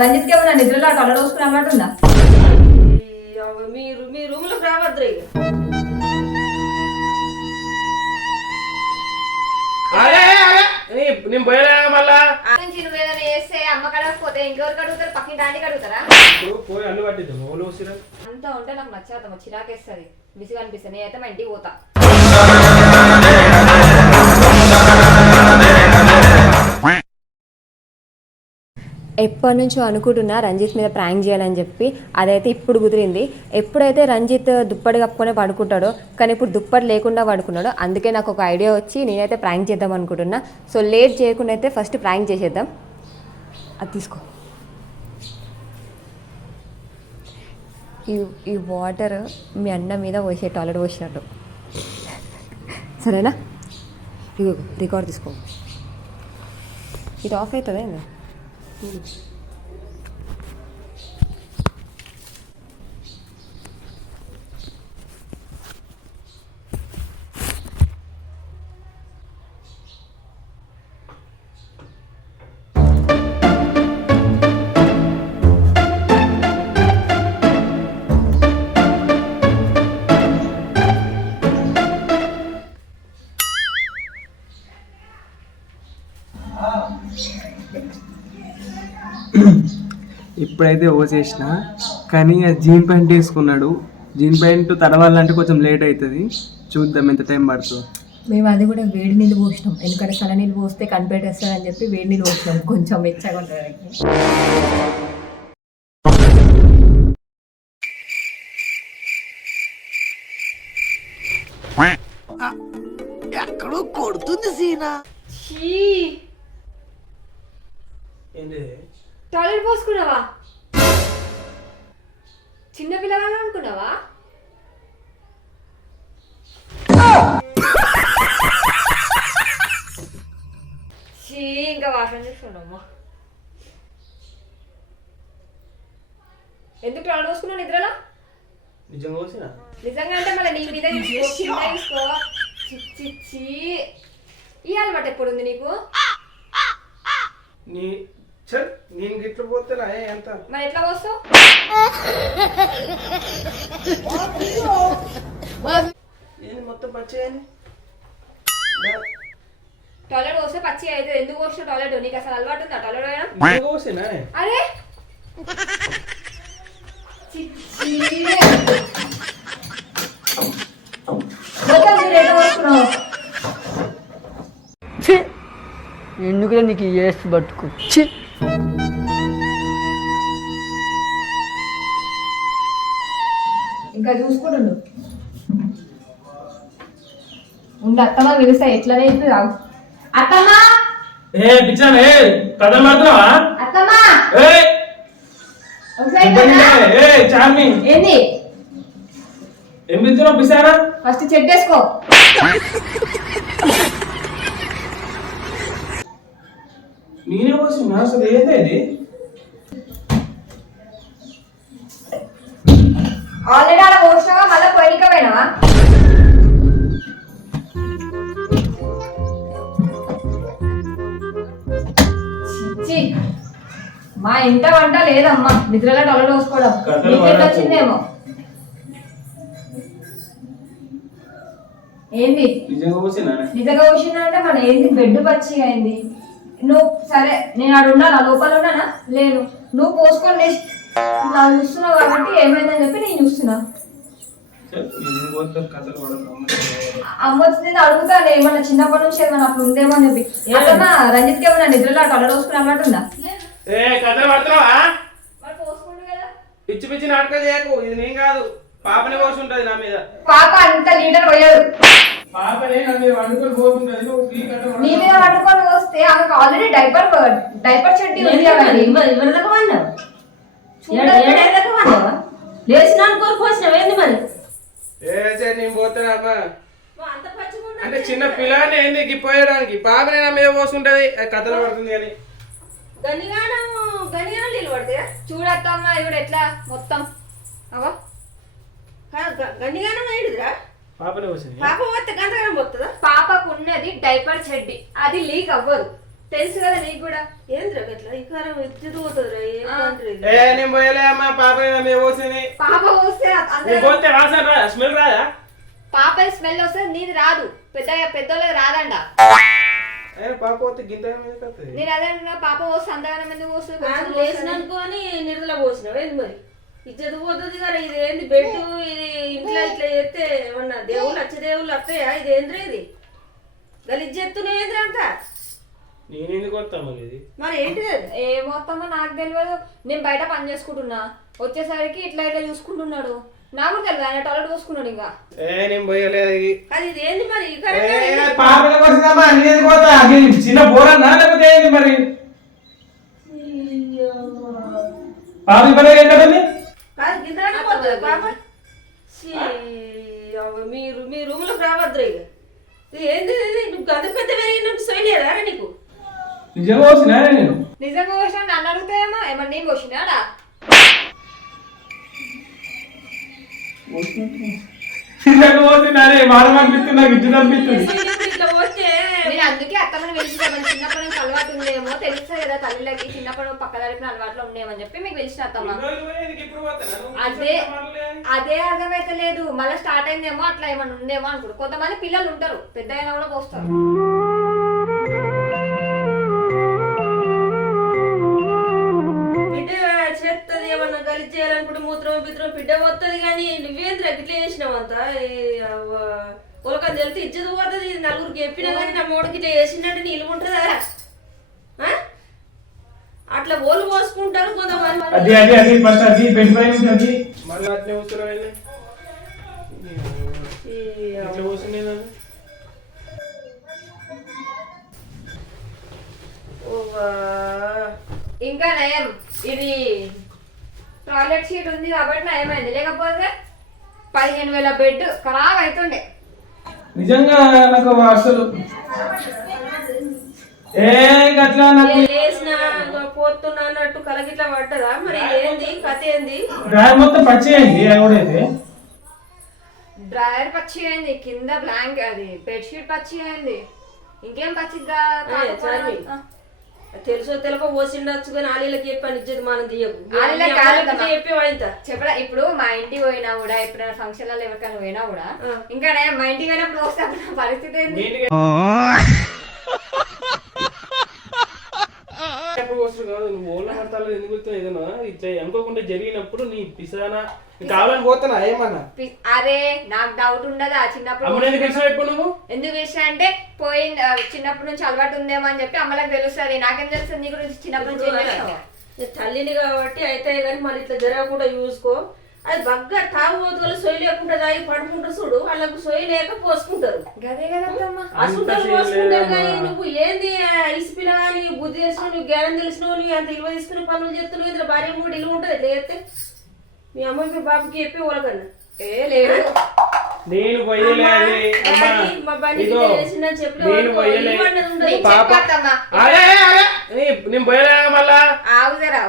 రంజిత్కి ఏమన్నా నిద్రలో టొలడ వస్తున్నా అన్నమాట ఉందా? మీరు మీ రూమ్ లోకి రావద్దు. నేను పోయలే మళ్ళా నువ్వు ఏదైనా చేస్తే అమ్మ కడగకపోతే ఇంకెవరికి అడుగుతారు? పక్కింటి ఆంటీకి అడుగుతారా? పోయి అల్లు పట్టిద్దాం ఓలు వసిరా అంతా ఉంటే నాకు నచ్చేద్దాం, చిరాకేస్తుంది, విసిగా అనిపిస్తుంది. నేనైతే మా ఇంటికి పోతా. ఎప్పటి నుంచో అనుకుంటున్నా రంజిత్ మీద ప్రాంక్ చేయాలని చెప్పి, అదైతే ఇప్పుడు కుదిరింది. ఎప్పుడైతే రంజిత్ దుప్పటి కప్పుకొని పడుకుంటాడో, కానీ ఇప్పుడు దుప్పటి లేకుండా పడుకున్నాడో, అందుకే నాకు ఒక ఐడియా వచ్చి నేనైతే ప్రాంక్ చేద్దాం అనుకుంటున్నా. సో లేట్ చేయకుండా అయితే ఫస్ట్ ప్రాంక్ చేసేద్దాం. అది తీసుకో. ఈ వాటర్ మీ అన్న మీద పోసే టాయిలెట్ పోసినట్టు, సరేనా? ఇగో రికార్డ్ తీసుకో. ఇది ఆఫ్ అవుతుందా? ఇప్పుడైతే ఓ చేసిన, కానీ జీన్ ప్యాంట్ వేసుకున్నాడు. జీన్ ప్యాంట్ తడవాలంటే కొంచెం లేట్ అవుతుంది. చూద్దాం ఎంత టైం పడుతుందో. మేము అది కూడా వేడి నీళ్ళు పోసినాం, ఎందుకంటే సన్న నీళ్ళు పోస్తే కనిపెట్టేస్తారని చెప్పి వేడి నీళ్ళు పోసినాం, కొంచెం వెచ్చగా ఉంటుంది. ఎక్కడో కొడుతుంది సీనా. టాయిలెట్ పోసుకున్నావా? చిన్న పిల్లగానే అనుకున్నావా? ఇంకా వాసన చూస్తున్నామ్మా. ఎందుకు టాయిలెట్ పోసుకున్నావు నిద్రలో? నిజంగా అంటే మళ్ళీ నీ మీద తీసుకో. ఈ అలవాటు ఎప్పుడుంది నీకు? నేను గిట్ల పోతేనా ఎంత మరి ఎట్లా పోస్తావు? మొత్తం పచ్చేయని టాయిలెట్ పోస్తే పచ్చి అయితే ఎందుకు పోసిన టాయిలెట్? నీకు అసలు అలవాటు ఉందా టాయిలెట్ పోయినా? అరే ఎందుకులే నీకు వేసి పట్టుకు. ఇంకా చూసుకుంటుండు. ఉండు, అత్తమ్మ పిలుస్తా. ఎట్లనే రావు అత్తమ్మా. కథలు పడుతున్నావా? అత్తమ్మా ఏంది? ఏం పిలుస్తున్నావు పిసారా? ఫస్ట్ చెక్ చేసుకో. నేనే పోసిన అసలు ఏంది? ఆల్రెడీ అలా పోసినావా? మళ్ళీ పోయిక పోయినావా? మా ఇంట వంట లేదమ్మా, నిద్రలో డొల్ల దోసుకోవడం. నీకెట్లా వచ్చిందేమో. ఏంది నిజంగా పోసినా అంటే మన ఏంది? బెడ్ పచ్చి అయింది. నువ్వు సరే, నేను ఆడు ఉండాలా? లోపల ఉన్నానా? లేను. నువ్వు పోసుకొని చూస్తున్నావు కాబట్టి ఏమైందని చెప్పి నేను చూస్తున్నా. అమ్మ వచ్చింది అడుగుతాను, ఏమన్నా చిన్నప్పటి నుంచి ఏమన్నా అప్పుడు ఉందేమో అని చెప్పి. ఏమన్నా రంజిత్కి ఏమన్నా నిద్రలో టొల్ల దోసుకుని అన్నమాట ఉందా? పిచ్చి పిచ్చి నాటకాలు చేయకు. ఇది నేను కాదు, పాపనే పోసుంటది నా మీద. పాప అంత లీటర్ పోయాడు. పాపనే నా మీద వండుకొని పోతుంటది. నీ మీద వండుకొని వస్తే ఆమెకు ఆల్రెడీ డైపర్ చెడ్డీ ఉంది. లేచిన పోసినవేంది మరి? నేను పోతానమ్మా. అంటే చిన్న పిల్లని ఏంది పోయడానికి? పాపనే నా మీద పోసుంటది. కథలు పడుతుంది కానీ గనిగానం నీళ్ళు పడతాయా? చూడత్తమ్మా ఇప్పుడు ఎట్లా మొత్తం అవా గండిగానం వేయడుదిరా. పాపనే పోసింది. పాప పోతే గంటగానం పోతుందా? పాపకు ఉన్నది డైపర్ చెడ్డి, అది లీక్ అవ్వదు. తెలుసు కదా నీకు కూడా. ఏంద్రా అట్లా ఇకారం ఎత్తుది పోతుందిరా నేను పోయలే అమ్మ పాప మీద పోసింది. పాప వస్తే పోతే వాసన రాదా, స్మెల్ రాదా? పాప స్మెల్ వస్తే నీది రాదు, పెద్దోళ్ళకి రాదంట. పాప పోతే గింత నేను అదే అంటున్నా, పాప పోస్తే అంతగానం ఎందుకు వస్తుంది? లేచినానుకో అని నిరుదల పోసినావు ఏంది మరి ఇచ్చేది పోతుంది కదా. ఇది ఏంది బెడ్, ఇది ఇంట్లో ఇట్లా చేస్తే ఏమన్నా దేవుళ్ళు అచ్చ దేవుళ్ళు వస్తాయా? ఇది ఏంద్రా ఇది గలీజ్ చేస్తున్నావు ఏంద్రా అంత? నేను ఎందుకు వస్తాను ఇది మరి ఏంటిది అది? ఏమొస్తామో నాకు తెలియదు. నేను బయట పని చేసుకుంటున్నా, వచ్చేసరికి ఇట్లా ఇట్లా చూసుకుంటున్నాడు. నాకు కూడా తెలియదు, ఆయన టాయిలెట్ పోసుకున్నాడు. ఇంకా నేను పోయలేదు ఇది. అది ఇది ఏంది మరి పాపల కోసిందమ్మా, నేను పోతా. చిన్న బోరన్నా లేకపోతే ఏంది మరి? పాప ఇబ్బంది ఏంటండి? కాదు గింతనే పోతుంది పాప. మీరు మీ రూమ్ లోకి రావద్దురా ఇక. ఇది ఏంది ఇది? నువ్వు గంత పెద్ద పెరిగినట్టు సోయలేదా నీకు? నిజంగా వచ్చినా నేను? నిజంగా పోసినా నన్ను అడుగుతాయేమో, ఏమన్నా నేను పోసినాడా? నిజంగా పోతున్నానే మాడమనిపిస్తుంది, నాకు ఇచ్చి అనిపిస్తుంది. ఇట్లా పోతే నేను అందుకే అత్తమ్మని పిలిచినామని, చిన్నప్పటి నుంచి అలవాటు ఉందేమో తెలుస్తుంది కదా తల్లిలకి, చిన్నప్పుడు పక్క తరపున అలవాట్లు ఉండేమని చెప్పి మీకు పిలిచిన అత్తమ్మ. అదే అర్థమైతే లేదు, మళ్ళీ స్టార్ట్ అయిందేమో, అట్లా ఏమన్నా ఉందేమో అనుకుంటు. కొంతమంది పిల్లలు ఉంటారు పెద్ద అయినా కూడా పోస్తారు. బిడ్డ చేస్తుంది ఏమన్నా గలీజ్ చేయాలనుకుంటే మూత్రం బిత్రం బిడ్డ పోతుంది కానీ నువ్వేంద్ర ఇట్లా చేసినావు అంతా. ఉలకని తెలితే ఇజ్జత పోతుంది. నలుగురికి చెప్పినా కానీ నా మూడుకి ఇట్లా చేసినట్టు నీళ్ళు ఉంటుందా? అట్లా ఓలు పోసుకుంటారు కొంతమంది. మళ్ళీ అట్నే వస్తున్నాయి. ఇంకా నయం, ఇది టాయిలెట్ సీట్ ఉంది కాబట్టి నయమైంది, లేకపోతే 15,000 బెడ్ ఖరాబ్ అవుతుండే. నిజంగా నాకు అసలు లేచిన పోతున్నా అన్నట్టు కలగిట్లా పడ్డదా? మరి ఏంది కథ ఏంది? మొత్తం పచ్చి అయింది. డ్రైవర్ పచ్చి అయింది, కింద బ్లాంక్ అది బెడ్షీట్ పచ్చి అయింది, ఇంకేం పచ్చిగా తెలుసో తెలుపో పోసిండొచ్చు కానీ ఆలీలకి చెప్పాను ఇచ్చేది మనం తీయకు చెప్పడా. ఇప్పుడు మా ఇంటికి పోయినా కూడా, ఎప్పుడైనా ఫంక్షన్లలో ఎవరికైనా పోయినా కూడా, ఇంకా మా ఇంటికి పోయినప్పుడు వస్తే అప్పుడు పరిస్థితి ఏంది? ఏదైనా ఇట్లా అనుకోకుండా జరిగినప్పుడు నీ పిసానా కావాలని పోతానా ఏమన్నా? అరే నాకు డౌట్ ఉండదా చిన్నప్పుడు? ఎందుకు విషయం అంటే పోయింది, చిన్నప్పటి నుంచి అలవాటు ఉందేమో అని చెప్పి అమ్మలకు తెలుస్తుంది. నాకేం తెలుస్తుంది నీ గురించి చిన్నప్పటి నుంచి? తల్లిని కాబట్టి అయితే కానీ మళ్ళీ ఇట్లా జరగకుండా చూసుకో. అది బగ్గా తాగుబోతులు సొయ్యి లేకుండా తాగి పడుకుంటారు చూడు, వాళ్ళకు సొయ్యి లేక పోసుకుంటారు. గదే కదమ్మా, అసలు పోసుకుంటారు. కానీ నువ్వు ఏంది ఇసిపిన కానీ బుద్ధి చేసుకుని నువ్వు జ్ఞానం తెలిసిన వాళ్ళు అంత ఇల్వ తీసుకుని పనులు చేస్తున్నావు. ఇద్దరు భార్య మూడు ఇల్లు ఉంటుంది ఎట్లా చేస్తే మీ అమ్మకి బాబుకి చెప్పి వాళ్ళకన్నా లేదు నేను పోయలే. మా బండి చేసిందని చెప్పి నేను పోయలే మళ్ళా ఆగుదరా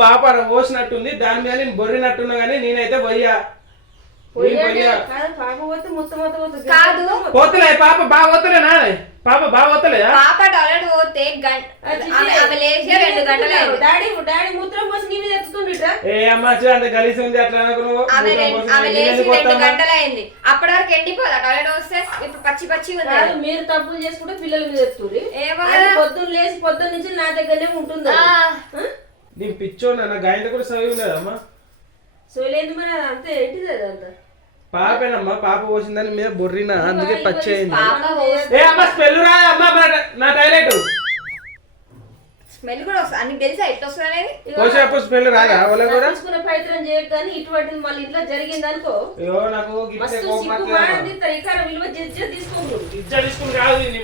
పాప పోసినట్టుంది, దాని మీద నేను బొర్రినట్టున్నా కానీ నేనైతే పోయా. కాదు పోతలే పాప బాగా పోతలేనా? పాప బాగా పోతలేదా? పాప టాయిలెట్ పోతే 2 గంటలు డాడీ మూత్రం పోసి నీ మీద ఎత్తుతుండ్రా. ఏ అమ్మ అంత కలిసి ఉంది అట్లా ఆమె 2 గంటలు అయింది. అప్పటి వరకు ఎండిపోదా టాయిలెట్ వస్తే? ఇప్పుడు పచ్చి పచ్చి ఉంది. మీరు తప్పులు చేసుకుంటే పిల్లల మీద ఎత్తుర్రి. పొద్దున్న లేచి పొద్దున్న నుంచి నా దగ్గరనే ఉంటుంది. నేను పిచ్చోన్నా, నా గాయంతో కూడా సవి ఉన్నదమ్మా. సోలేదు మరి అంతే ఏంటిది అదంతా పాపేనమ్మా, పాప పోసిందని మీద బొర్రినా, అందుకే పచ్చి అయింది. స్మెల్ రా అమ్మా నా టాయిలెట్ స్మెల్ కూడా వస్తుంది. అన్ని తెలుసా ఎట్లా వస్తుంది అనేది? స్మెల్ రాదా కూడా తీసుకునే ప్రయత్నం చేయకు. కానీ ఇటువంటిది మళ్ళీ ఇంట్లో జరిగింది అనుకో, నాకు విలువ తీసుకుని కాదు. నేను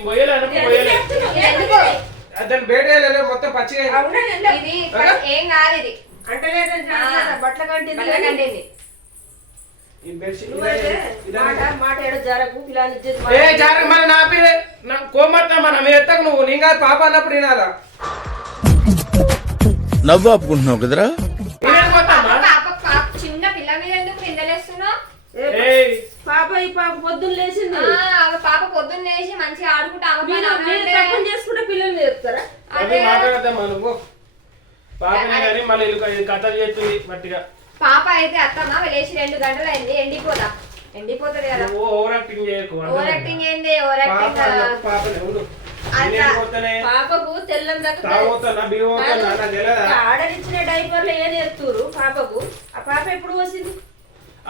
దాన్ని బయట మొత్తం పచ్చిగా ఇది ఏం కాదు. ఇది అంటలేదని బట్టల కంటింది. మాట ఏడో జరకు కోమట్ల మనం ఎత్తకు నువ్వు, నేను కాదు పాప అన్నప్పుడు వినాలా? నవ్వు ఆపుకుంటున్నావు కదరా? చిన్న పిల్ల మీద ఎందుకు నిందలేస్తున్నావు? పాప ఈ పాప పొద్దున్న లేచింది. పాప చేసుకుంటా ఆమె పని మీరు ఆమె అంటే తప్పని చేసుకుంటే పిల్లలు నేర్పుతారా? అవి మాట్లాడద్దామా నువ్వు పాపని కానీ మళ్ళీ కథలు చేస్తుంది మట్టిగా. పాప అయితే అత్తమ్మ లేచి 2 గంటలు అయింది, ఎండిపోతుంది కదా. నువ్వు ఓవర్ యాక్టింగ్ చేయకు. ఓవర్ యాక్టింగ్ ఏంది? ఓవర్ యాక్టింగ్ పాపని ఎవరు పాపకు తెల్లం తాగుతున్నా బియ్యం నాకు తెలియదా? ఆర్డర్ ఇచ్చిన డైపర్లు ఏం నేర్పుతారు పాపకు? ఆ పాప ఎప్పుడు వచ్చింది?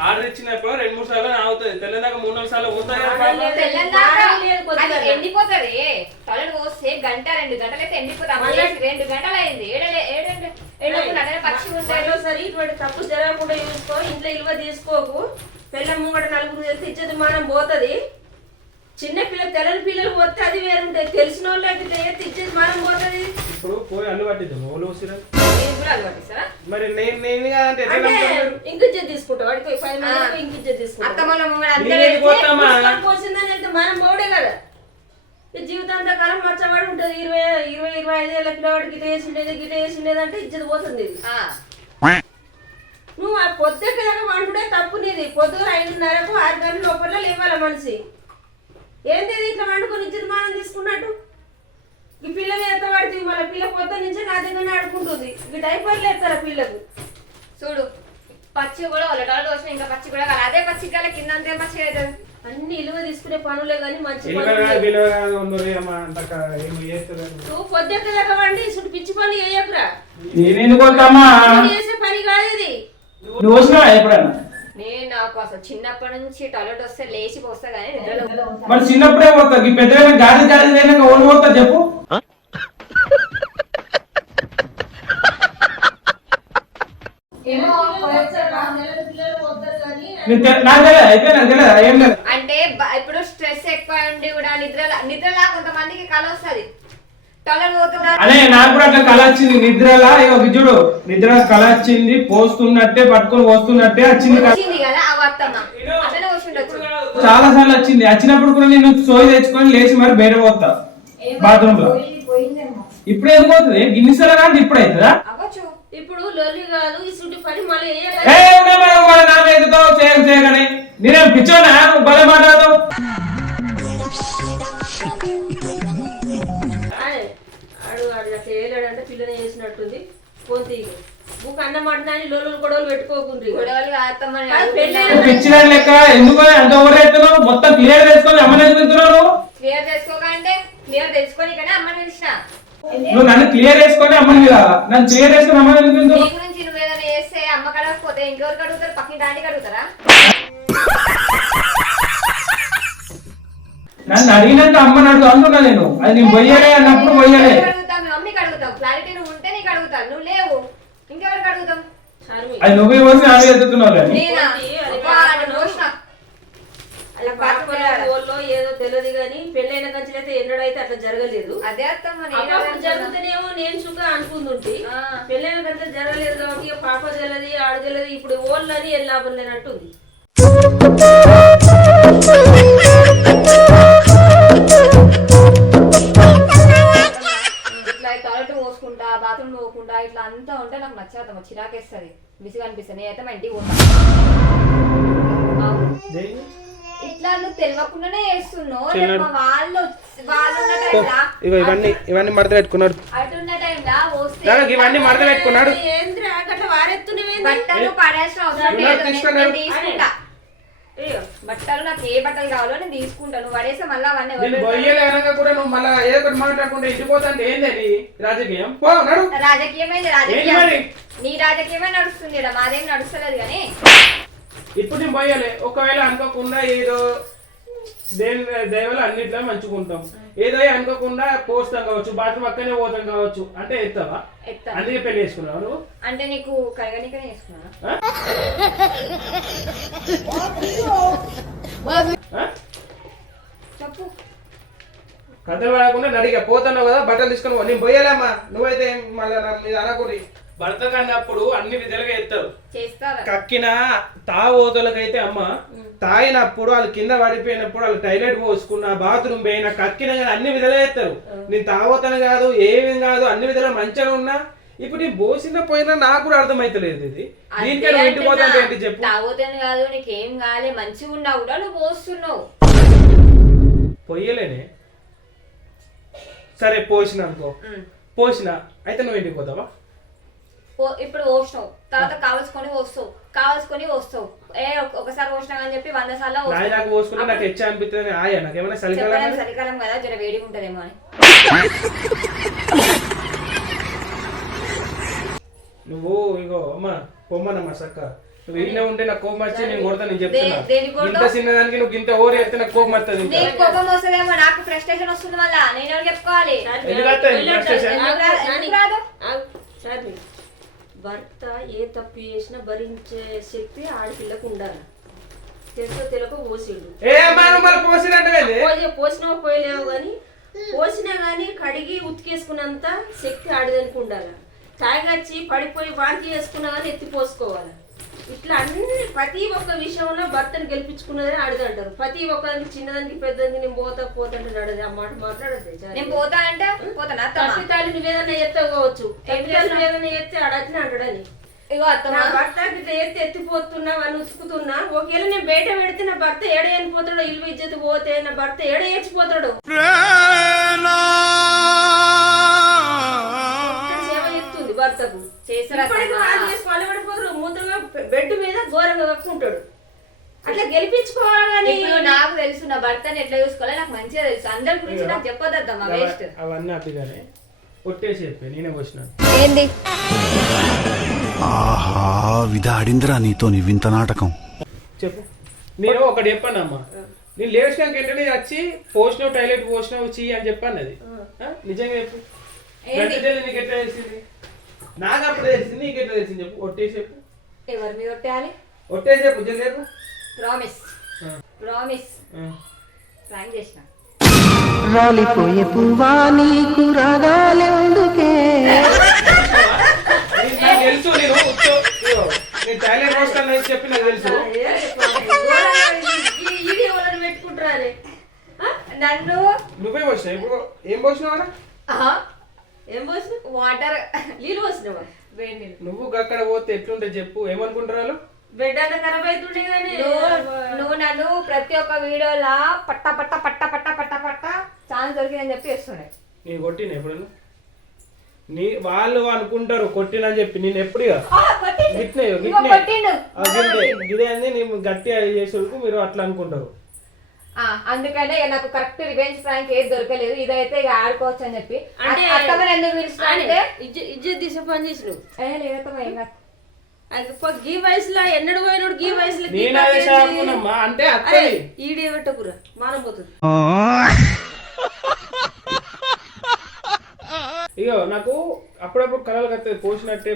ఆర్డర్ ఇచ్చినప్పుడు 2-3 సార్లు ఆగుతుంది, తెల్లదాకా 3-4 సార్లు పోతాయి. ఎండిపోతుంది. తొలలు పోస్తే 1-2 గంటలు అయితే ఎండిపోతాం. 2 గంటలు అయింది. పక్షి ఉంటాయి. సరే ఇటువంటి తప్పు జరగకుండా చూసుకో, ఇంట్లో ఇల్వ తీసుకోకు. పిల్ల ముంగట 4 తెలిసి ఇచ్చేది మనం పోతుంది. చిన్న పిల్లలు తెల్లని పిల్లలు పోతే అది వేరుంటాయి, తెలిసిన వాళ్ళకి ఇచ్చేది మనం పోతుంది. ఇప్పుడు పోయి అల్లు పట్టిద్దాం ఓలు వసిరా నేను కూడా అది పట్టిస్తారా? మరి నేను కాదంటే ఇంకిజ్జత్ తీసుకుంటా వాడికి 5 మంది ఇంకిజ్జత్ తీసుకుంటా. అత్తమ్మల పోసిందని వెళ్తే మనం పోడే కదా. ఈ జీవితాంతకాలం మచ్చవాడు ఉంటుంది. 20-25 ఏళ్ళ పిల్లవాడికి గిట వేసిండేది అంటే ఇజ్జత్ పోతుంది. నువ్వు ఆ పొద్దుకి దాకా వండుడే తప్పు నీది. పొద్దుగా 5:30కు 6 గంటల లోపల లేవాలి మనిషి. ఏంది ఇట్లా వండుకొని ఇచ్చేది మనం తీసుకున్నట్టు? ఈ పిల్లలు ఎంత పడుతుంది మళ్ళీ పిల్ల పొద్దు నుంచే నా దగ్గర ఆడుకుంటుంది. ఈ డైపర్లు ఎత్తారా పిల్లకు? చూడు పచ్చి కూడా వాళ్ళ దోషం, ఇంకా పచ్చి కూడా కాదు. అదే పచ్చి కాల కింద అంతే పచ్చి అవుతుంది. అన్ని ఇలువ తీసుకునే పనులే కానీ మంచి నువ్వు పొద్దుక దాకా వండి ఇసుడు పిచ్చి పనులు చేయకురా. చేసే పని కాదు ఇది. నేను నాకు అసలు చిన్నప్పటి నుంచి టాయిలెట్ వస్తే లేచి పోస్తా కానీ నిద్రలో మరి చిన్నప్పుడే పోతా పెద్ద గాడి గాడి ఓడి పోతా చెప్పు. అంటే ఇప్పుడు స్ట్రెస్ ఎక్కువ ఉండి కూడా నిద్రలా కొంతమందికి కళ వస్తుంది. టాయిలెట్ పోతున్నారు అనే నాకు కూడా అట్లా కళ వచ్చింది నిద్రలా. చూడు నిద్ర కళ వచ్చింది, పోస్తున్నట్టే పట్టుకొని పోస్తున్నట్టే వచ్చింది కదా. అత్తమ్మ అట్లనే కూర్చుండొచ్చు. చాలా సార్లు వచ్చింది. వచ్చినప్పుడు కూడా నేను సోయి తెచ్చుకొని లేచి మరి బయట పోతా బాత్రూమ్ లో. ఇప్పుడు ఏది పోతుంది గిన్నెసలా కానీ ఇప్పుడు అవుతుందా? ఇప్పుడు లొల్లి కాదు ఇసుంటి పని మళ్ళీ చేయగానే నేనేం పిచ్చోనా నువ్వు భలే మాట్లాడతావు. చేయలేడంటే పిల్లని చేసినట్టుంది. పోతే బుక్ అన్నం అంటున్నాని లోలు గొడవలు పెట్టుకోకుండ్రి. పిచ్చిన లెక్క ఎందుకు అంత ఓవర్ అవుతున్నావు? మొత్తం క్లియర్ చేసుకొని అమ్మని ఎందుకు క్లియర్ చేసుకోకంటే క్లియర్ తెచ్చుకొని కానీ అమ్మని పిలిచిన. నువ్వు నన్ను క్లియర్ చేసుకొని అమ్మని కాదా? నన్ను క్లియర్ చేసుకొని అమ్మని ఎందుకు? నీ గురించి నువ్వు ఏదైనా చేస్తే అమ్మ కడగకపోతే ఇంకెవరికి అడుగుతారు? పక్కన దానికి అడుగుతారా? నన్ను అడిగినాక అమ్మని అడుగు అంటున్నా నేను. అది నేను పోయలే అన్నప్పుడు పోయలే. మీ మమ్మీకి అడుగుతాం. క్లారిటీ నువ్వు ఉంటే నీకు అడుగుతాను. నువ్వు లేవు ఇంకెవరికి అడుగుతాం? అది నువ్వే వచ్చి ఆమె ఎత్తుతున్నావు. ఏదో తెలియదు కానీ పెళ్ళైన కంచెలైతే ఎన్నడైతే అట్లా జరగలేదు. అదే అత్తమ్మ జరుగుతానేమో నేను సుఖం అనుకుంటుంటే పెళ్ళైన కంచె జరగలేదు కాబట్టి పాప తెలియదు ఆడ తెలియదు. ఇప్పుడు ఓళ్ళు అని ఏం లాభం లేనట్టుంది. ఇట్లా టాయిలెట్ పోసుకుంటా బాత్రూమ్ పోకుండా ఇట్లా అంతా ఉంటే నాకు నచ్చేద్దాం, చిరాకేస్తుంది, విసిగా అనిపిస్తుంది. నేనైతే మా ఇంటికి పోతాను. ఇట్లా నువ్వు తెలియకుండానే చేస్తున్నావు. ఇవన్నీ మడత పెట్టుకున్నాడు. అటున్న టైంలో ఇవన్నీ మడత పెట్టుకున్నాడు. బట్టలు పడేసిన అవసరం లేదు, నేను తీసుకుంటా. బట్టలు నాకు ఏ బట్టలు కావాలో నేను తీసుకుంటాను. పడేస్తే మళ్ళీ అవన్నీ కూడా నువ్వు మళ్ళీ ఏదో ఒకటి మాట్లాడుకుంటే ఇంటిపోతాంటే ఏంది రాజకీయం? రాజకీయమైంది రాజకీయం. నీ రాజకీయమే నడుస్తుంది, మాదేం నడుస్తలేదు. కానీ ఇప్పుడు నేను పోయాలి. ఒకవేళ అనుకోకుండా ఏదో దేవలో అన్నిట్లో మంచుకుంటాం, ఏదో అనుకోకుండా పోస్తాం కావచ్చు, బాత్రూమ్ పక్కనే పోతాం కావచ్చు అంటే ఎత్తావా? అందుకే పెళ్లి చేసుకున్నావు నువ్వు? అంటే నీకు కరగనికనే చేసుకున్నా. చెప్పు. కథలు పడకుండా నడిగా పోతున్నావు కదా, బట్టలు తీసుకుని నేను పోయాలమ్మా. నువ్వైతే మళ్ళీ మీద అనకూడదు. భర్త కన్నప్పుడు అన్ని విధాలుగా ఎత్తారు. కక్కిన తాగోతులకైతే అమ్మ తాగినప్పుడు వాళ్ళు కింద పడిపోయినప్పుడు వాళ్ళు టాయిలెట్ పోసుకున్న బాత్రూమ్ పోయిన కక్కిన కానీ అన్ని విధాలుగా ఎత్తారు. నేను తాగోతను కాదు ఏమేం కాదు అన్ని విధాలుగా మంచిగా ఉన్నా. ఇప్పుడు నీ బోసిన పోయినా నాకు కూడా అర్థమైతలేదు. ఇది దీనికైనా ఇంటికి పోతా ఏంటి చెప్పు? తాగోతను కాదు నీకేం కాలే మంచిగా ఉన్నా కూడా నువ్వు పోస్తున్నావు. పొయ్యలేనే సరే పోసిన అనుకో, పోసిన అయితే నువ్వు ఇంటికి పోతావా? ఇప్పుడు పోస్తావు, తర్వాత కావాల్సుకొని వస్తావు. ఒకసారి పోసినా అని చెప్పి 100 సార్లు నాకు పోసుకుంటే నాకు హెచ్చ అనిపిస్తుంది. ఆయా నాకేమైనా చలికాలం కదా, జర వేడిగా ఉంటదేమో అని. నువ్వు ఇగో అమ్మా పొమ్మనమ్మా సక్క, నువ్వు ఇంట్లో ఉంటే నాకు కోపం వచ్చి నేను కొడతా. నేను చెప్తున్నా, ఇంత చిన్నదానికి నువ్వు ఇంత ఓరి ఎత్తే నాకు కోపం వస్తుంది. కోపం వస్తుందేమో, నాకు ఫ్రస్ట్రేషన్ వస్తుంది. మళ్ళా నేను ఎవరు చెప్పుకోవాలి? భర్త ఏ తప్పు చేసినా భరించే శక్తి ఆడపిల్లకు ఉండాలి. తెలుకో పోసిండు, పోసినా పోయలేవు కానీ పోసినా గానీ కడిగి ఉతికేసుకున్నంత శక్తి ఆడదానికి ఉండాలి. తాగచ్చి పడిపోయి వారికి వేసుకున్నా కానీ ఎత్తి పోసుకోవాలి. ఇట్లా అన్ని ప్రతి ఒక్క విషయంలో భర్తను గెలిపించుకున్నదని ఆడదంటారు. ప్రతి ఒక్కరికి చిన్నదానికి పెద్దదానికి నేను పోతాంటే ఆడది. ఆ మాట మాట్లాడద్దు. నేను పోతా అంటే పోతాను. తప్పితాలు నువ్వేదన్నా ఎత్తవచ్చు, నువ్వేదన్నా ఎత్తే ఆడని అంటాడని. ఇగో నా భర్త ఇట్లా ఎత్తిపోతున్నా అని ఉతుకుతున్నా, ఒకవేళ నేను బయట పెడితే నా భర్త ఏడ వెళ్ళిపోతాడో, ఇల్లు ఇజ్జత్ పోతే నా భర్త ఏడ ఏడ్చిపోతాడు. సేవ చెప్తుంది భర్తకు. పడిపోతాడు మూత్రంగా బెడ్ మీద ఘోరంగా కక్కుంటాడు. అట్లా గెలిపించుకోవాలి. నాకు తెలుసు నా భర్తని ఎట్లా చూసుకోవాలి, నాకు మంచిగా తెలుసు. అందరి గురించి నాకు చెప్పొద్దమ్మా, వేస్ట్. అవన్నీ అట్టిగానే కొట్టేసి చెప్పి నేనే వచ్చినాను. ఏంది ఆహా విధాడిందిరా నీతో నీ వింత నాటకం. చెప్పు. నేను ఒకటి చెప్పానమ్మా, నేను లేచినాక వెంటనే వచ్చి పోసినావు టాయిలెట్ పోసినావు చీ అని చెప్పాను. అది నిజంగా చెప్పు. నీకు ఎట్లా తెలిసింది? నాకు అప్పుడు తెలిసింది, నీకు ఎట్లా తెలిసింది చెప్పు. ఒట్టేసి చెప్పు. ఎవరి మీద ఒట్టేయాలి? ఒట్టేసి చెప్పు, చెప్పు. ప్రామిస్ ప్రాంక్ చేసిన. రాలిపోయే పువ్వా నీకు రాగాలెందుకే? తెలుసు, నేను టాయిలెట్ పోస్తాను చెప్పి నాకు తెలుసు. పెట్టుకుంటారా నన్ను నువ్వే పోసినావు. ఇప్పుడు ఏం పోసినావా? ఏం పోసిన? వాటర్ నీళ్ళు పోసినావా? వేడి నీళ్ళు. నువ్వు అక్కడ పోతే ఎట్లుంటే చెప్పు, ఏమనుకుంటారు వాళ్ళు? బెడ్ అంతా ఖరాబ్ అవుతుండే కానీ నువ్వు నన్ను ప్రతి ఒక్క వీడియోలా పట్ట పట్ట పట్ట పట్ట పట్ట పట్ట ఛాన్స్ దొరికిందని చెప్పి వస్తుండే. నేను కొట్టిన ఎప్పుడు? వాళ్ళు అనుకుంటారు కొట్టినని చెప్పి. నేను ఎప్పుడు గిట్నే గిదే అని నేను గట్టిగా చేసేందుకు మీరు అట్లా అనుకుంటారు. అందుకనే నాకు కరెక్ట్ రివెంజ్ ప్రాంక్ ఏది దొరకలేదు. ఇదైతే ఇక ఆడుకోవచ్చు అని చెప్పి. అంటే ఎందుకు పిలుస్తా అంటే ఇజ్జత్ తీసే పని చేసినావు. లేదమ్మా, గీ వయసులో ఎన్నడు పోయినాడు. గీ వయసులో అంటే ఈడే పెట్టకురా మానం పోతుంది. ఇగో నాకు అప్పుడప్పుడు కళలు కత్తది,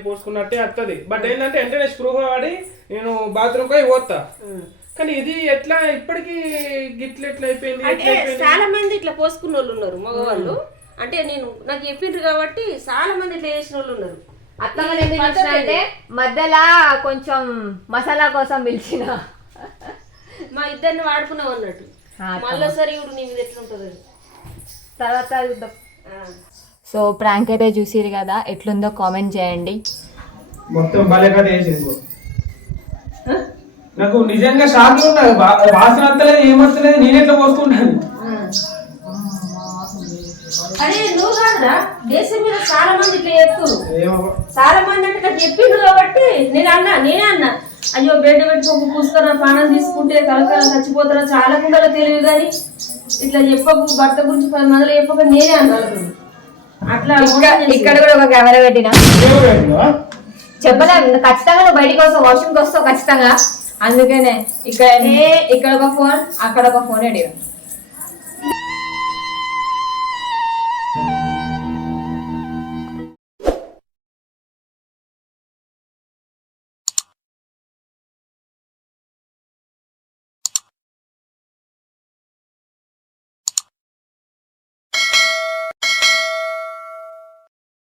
పోసుకున్నట్టే వస్తుంది. బట్ ఏంటంటే వెంటనే స్పృహ వాడి నేను బాత్రూమ్ పోయి పోతా. కానీ ఇది ఎట్లా ఇప్పటికీ గిట్ల ఎట్లా అయిపోయింది? చాలా మంది ఇట్లా పోసుకున్న వాళ్ళు ఉన్నారు మగవాళ్ళు. అంటే నాకు చెప్పిండ్రు కాబట్టి చాలా మంది ఇట్లా చేసిన వాళ్ళు ఉన్నారు. అత్తమ్మని ఎందుకు పిలిచిన అంటే మధ్యలో కొంచెం మసాలా కోసం పిలిచిన. మా ఇద్దరిని వాడుకున్నాం అన్నట్టు. మళ్ళీసారి ఇప్పుడు నీ మీద ఎట్లుంటుంది తర్వాత చూద్దాం. సో ప్రాంక్ అయితే చూసిరు కదా, ఎట్లుందో కామెంట్ చేయండి. మొత్తం బలేగా చేసింది. నాకు నిజంగా షాక్ లో ఉన్నది. వాసన వస్తలేదు, ఏమొస్తలేదు. నేను ఎట్లా పోసుకుంటాను? అరే నువ్వు కాదురా, దేశం మీద చాలా మంది ఇట్లా చెప్తారు. చాలా మంది అంటే నాకు చెప్పిండ్రు కాబట్టి నేనే అన్నా అయ్యో బెడ్ పెట్టుకోకు, పూసుకొని పానం తీసుకుంటే కలకాల చచ్చిపోతారా, చాలా కుండలో తెలియదు కానీ ఇట్లా చెప్పకు, భర్త గురించి 10 మందిలో చెప్పక నేనే అన్నాను. అట్లా ఇక్కడ కూడా ఒక కెమెరా పెట్టినా చెప్పలేము. ఖచ్చితంగా నువ్వు బయటికి వస్తావు, వాష్రూమ్కి వస్తావు ఖచ్చితంగా. అందుకనే ఇక్కడ ఒక ఫోన్, అక్కడ ఒక ఫోన్ అడిగా.